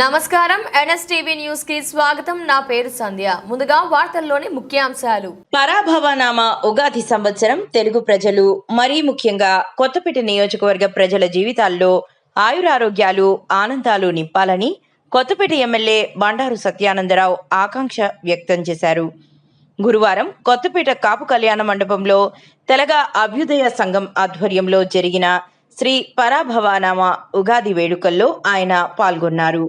నమస్కారం NSTV news కి స్వాగతం. నా పేరు సంధ్య. ముందుగా వార్తల్లోని ముఖ్యాంశాలు. పరాభవనామ ఉగాది సంవత్సరం తెలుగు ప్రజలు మరీ ముఖ్యంగా కొత్తపేట నియోజకవర్గ ప్రజల జీవితాల్లో ఆయురారోగ్యాలు ఆనందాలు నింపాలని కొత్తపేట ఎమ్మెల్యే బండారు సత్యానందరావు ఆకాంక్ష వ్యక్తం చేశారు. గురువారం కొత్తపేట కాపు కళ్యాణ మండపంలో తెలగ అభ్యుదయ సంఘం ఆధ్వర్యంలో జరిగిన శ్రీ పరాభవనామ ఉగాది వేడుకల్లో ఆయన పాల్గొన్నారు.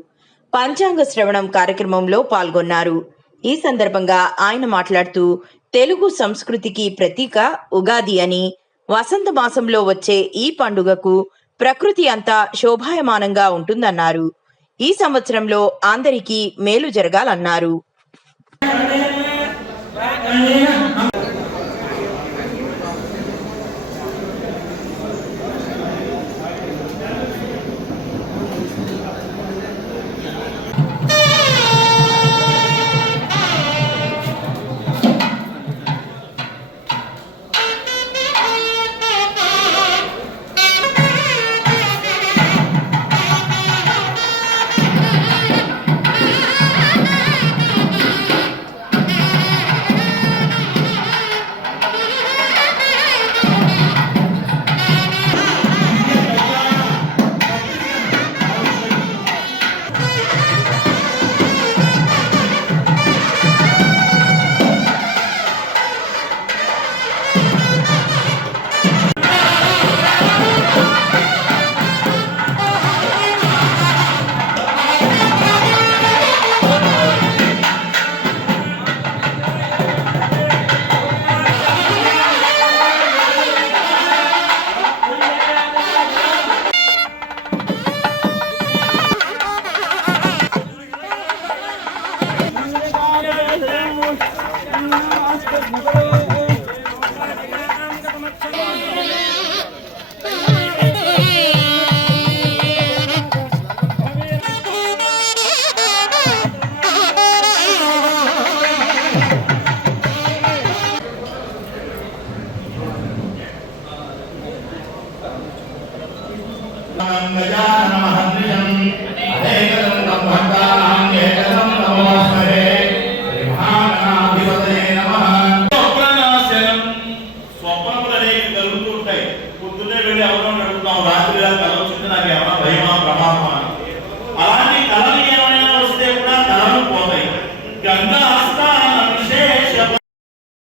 పంచాంగ శ్రవణం కార్యక్రమంలో పాల్గొన్నారు. ఈ సందర్భంగా ఆయన మాట్లాడుతూ తెలుగు సంస్కృతికి ప్రతీక ఉగాది అని, వసంత మాసంలో వచ్చే ఈ పండుగకు ప్రకృతి అంతా శోభాయమానంగా ఉంటుందన్నారు. ఈ సంవత్సరంలో అందరికీ మేలు జరగాలన్నారు.